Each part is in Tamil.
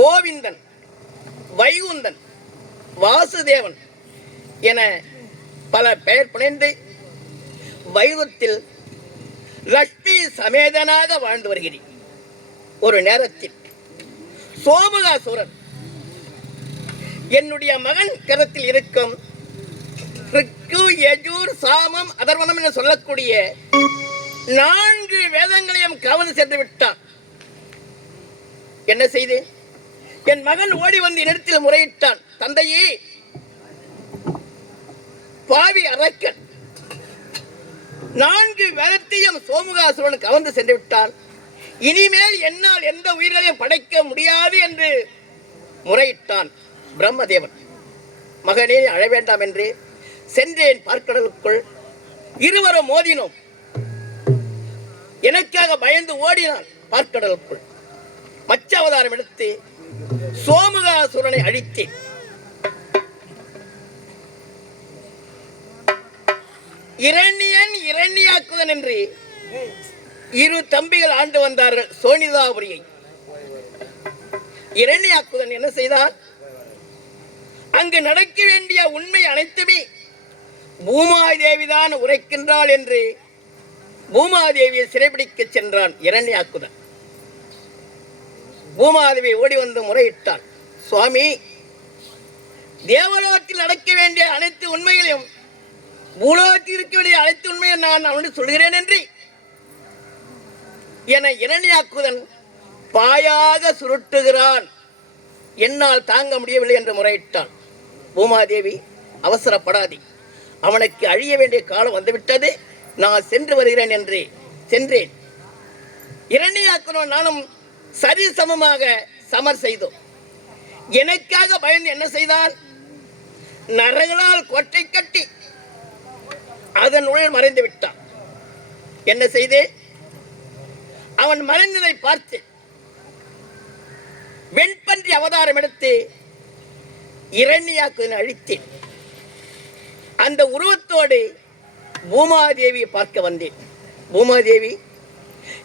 கோவிந்தன், வைகுந்தன், வாசுதேவன் என பல பெயர் புனைந்து வைகுத்தில் லட்சுமி சமேதனாக வாழ்ந்து வருகிறேன். ஒரு நேரத்தில் சோமுகாசுரன் என்னுடைய மகன் கரத்தில் இருக்கும் ரிக்கு, யஜூர், சாமம், அதர்வனம் என்று சொல்லக்கூடிய 4 வேதங்களையும் கவர்ந்து சென்று விட்டான். என்ன செய்து என் மகன் ஓடி வந்து என்னிடத்தில் முறையிட்டான். தந்தையே, பாவி அரக்கன் 4 வேதத்தையும் சோமுகாசுரன் கவர்ந்து சென்று விட்டான். இனிமேல் என்னால் எந்த உயிர்களையும் படைக்க முடியாது என்று முறையிட்டான். பிரம்மதேவன், மகனே அழ வேண்டாம் என்று சென்றேன் பார்க்கடலுக்குள். இருவரும் மோதினோம். எனக்காக பயந்து ஓடினான் பார்க்கடலுக்குள். மச்ச அவதாரம் எடுத்து சோமுகாசுரனை அழித்தேன். இரண்யன், இரண்யாக்குதன் என்று 2 தம்பிகள் ஆண்டு வந்தார்கள் சோனிதாபுரியை. இரண்யாக்குதன் என்ன செய்தான்? அங்கு நடக்க வேண்டிய உண்மை அனைத்துமே பூமாதேவிதான் உரைக்கின்றாள் என்று பூமாதேவியை சிறைபிடிக்க சென்றான் இரண்யாக்குதன். பூமாதேவி ஓடி வந்து முறையிட்டான். சுவாமி, தேவலோகத்தில் நடக்க வேண்டிய அனைத்து உண்மைகளையும் பூலோகத்தில் இருக்க வேண்டிய அனைத்து உண்மையை நான் அவனுக்கு சொல்கிறேன் என்று என இரண்யாக்குதன் பாயாக சுருட்டுகிறான். என்னால் தாங்க முடியவில்லை என்று முறையிட்டான். பூமாதேவி, அவசரப்படாதே, அவனுக்கு அழிய வேண்டிய காலம் வந்துவிட்டது, நான் சென்று வருகிறேன் என்று சென்றேன். இரண்யாக்குதன் நானும் சரி சமமாக சமர் செய்தோம். எனக்காக பயந்து என்ன செய்தான்? நரகளால் கொட்டை கட்டி அதனுள் மறைந்து விட்டான். என்ன செய்து அவன் மறைந்ததை பார்த்து வெண்பன்றி அவதாரம் எடுத்து இரண்யாக்குதனை அழித்தேன். அந்த உருவத்தோடு பூமாதேவியை பார்க்க வந்தேன். பூமாதேவி,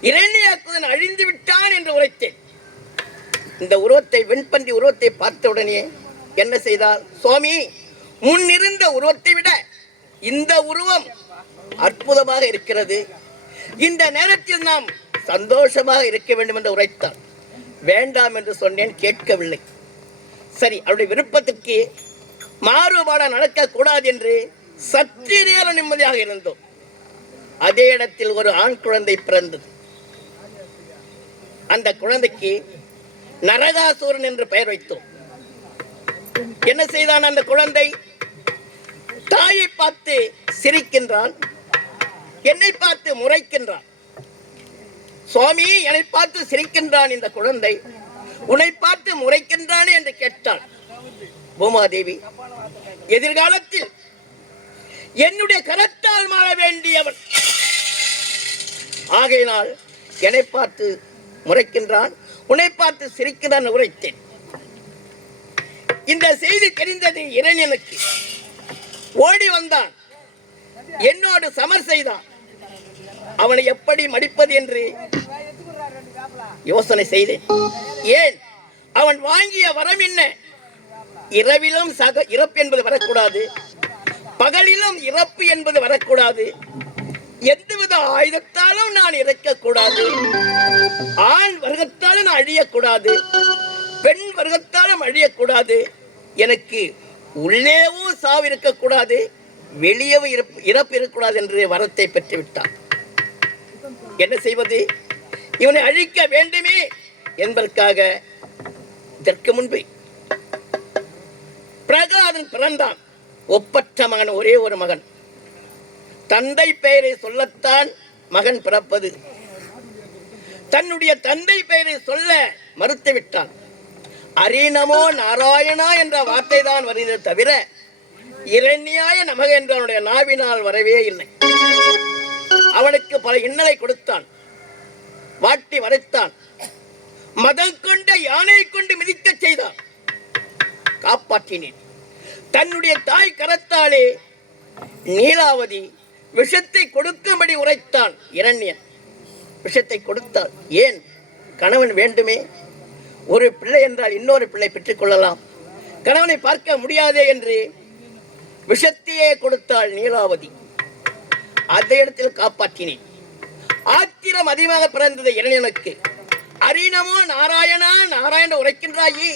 இரண்யாக்குதன் அழிந்து விட்டான் என்று உரைத்தேன். இந்த உருவத்தை, வெண்பன்றி உருவத்தை பார்த்தவுடனே என்ன செய்தால்? சுவாமி, முன்னிருந்த உருவத்தை விட இந்த உருவம் அற்புதமாக இருக்கிறது. இந்த நேரத்தில் நாம் சந்தோஷமாக இருக்க வேண்டும் என்று உரைத்தார். வேண்டாம் என்று சொன்னேன், கேட்கவில்லை. சரி, அவருடைய விருப்பத்திற்கு மாறுபாடாக நடக்கக்கூடாது என்று சற்று நேரம் நிம்மதியாக இருந்தோம். அதே இடத்தில் ஒரு ஆண் குழந்தை பிறந்தது. அந்த குழந்தைக்கு நரகாசூரன் என்று பெயர் வைத்தோம். என்ன செய்தான் அந்த குழந்தை? தாயை பார்த்து சிரிக்கின்றான், என்னை பார்த்து முறைக்கின்றான். சுவாமி, என்னை பார்த்து சிரிக்கின்றான் இந்த குழந்தை, உன்னை பார்த்து முறைக்கின்றானே என்று கேட்டாள். பூமாதேவி, எதிர்காலத்தில் என்னுடைய கரத்தால் மாற வேண்டியவன் ஆகையினால் என்னை பார்த்து முறைக்கின்றான், உன்னை பார்த்து சிரிக்கிறான் உரைத்தேன். இந்த செய்தி தெரிந்தது இரண்யனுக்கு. ஓடி வந்தான், என்னோடு சமர் செய்தான். அவனை எப்படி மடிப்பது என்று யோசனை செய்தேன். ஏன், அவன் வாங்கிய வரம் என்ன? இரவிலும் இறப்பு என்பது வரக்கூடாது, பகலிலும் இறப்பு என்பது வரக்கூடாது, எந்தவித ஆயுதத்தாலும் நான் இறக்கக்கூடாது, ஆண் வர்க்கத்தாலும் நான் அழியக்கூடாது, பெண் வர்க்கத்தாலும் அழியக்கூடாது, எனக்கு உள்ளேவும் சாவு இருக்கக்கூடாது, வெளியவும் இறப்பு இருக்கக்கூடாது என்று வரத்தை பெற்றுவிட்டான். என்ன செய்வது? இவனை அழிக்க வேண்டுமே என்பதற்காக இதற்கு முன்பு பிரகலாதன் பிறந்தான். ஒப்பற்ற மகன், ஒரே ஒரு மகன். தந்தை பெயரை சொல்லத்தான் மகன் பிறப்பது. தன்னுடைய தந்தை பெயரை சொல்ல மறுத்துவிட்டான். அரிநமோ நாராயணா என்ற வார்த்தை தான் வருகிறது தவிர இரண்யாய நமக என்ற அவனுடைய நாவினால் வரவே இல்லை. அவனுக்கு பல இன்னலை கொடுத்தான், வாட்டி வரைத்தான், மதம் கொண்ட யானை கொண்டு மிதிக்க செய்தான். காப்பாற்றினேன். தன்னுடைய தாய் கரத்தாலே நீலாவதி விஷத்தை கொடுக்கும்படி உரைத்தான் இரண்யன். விஷத்தை கொடுத்தாள். ஏன்? கணவன் வேண்டுமே. ஒரு பிள்ளை என்றால் இன்னொரு பிள்ளை பெற்றுக் கொள்ளலாம், கணவனை பார்க்க முடியாதே என்று விஷத்தையே கொடுத்தாள் நீலாவதி. அந்த இடத்தில் காப்பாற்றினேன். ஆத்திரம் அதிகமாக பிறந்தது இரணியனுக்கு. அரிணமோ நாராயணா நாராயணன் உரைக்கின்றாயே,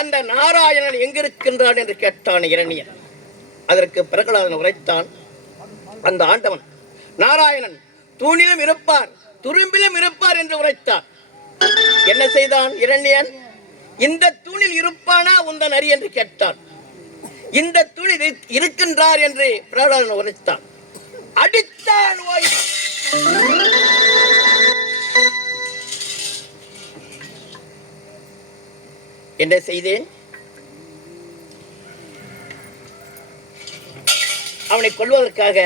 அந்த நாராயணன் எங்கிருக்கின்றான் என்று கேட்டான் இரணியன். அதற்கு பிரகலாதன் உரைத்தான், அந்த ஆண்டவன் நாராயணன் தூணிலும் இருப்பார் துரும்பிலும் இருப்பார் என்று உரைத்தார். என்ன செய்தான் இரணியன்? இந்த தூணில் இருப்பானா உந்தன் அரி என்று கேட்டான். இந்த தூணில் இருக்கின்றார் என்று பிரகலாதன் உரைத்தான். அடித்தான் ஓய். என்ன செய்தேன்? அவனை கொல்வதற்காக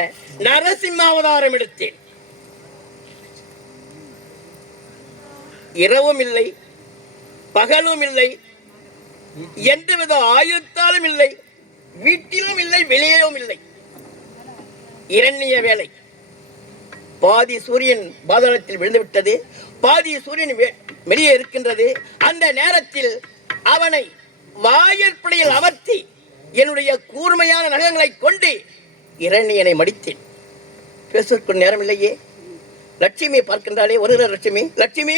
நரசிம்மாவதாரம் எடுத்தேன். இரவும் இல்லை, பகலும் இல்லை, எந்தவித ஆயுத்தாலும் இல்லை, வீட்டிலும் இல்லை, வெளியிலும் இல்லை. இரண்ய வேலை. பாதி சூரியன் பாதாளத்தில் விழுந்துவிட்டது, பாதி சூரியன் வெளியே இருக்கின்றது. அந்த நேரத்தில் அவனை வாயிற்படியில் அமர்த்தி என்னுடைய கூர்மையான நகங்களை கொண்டு இரணியனை மடித்தேன். பேசுவதற்கு நேரம் இல்லையே. லட்சுமியை பார்க்கின்றாலே, ஒரு லட்சுமி, லட்சுமி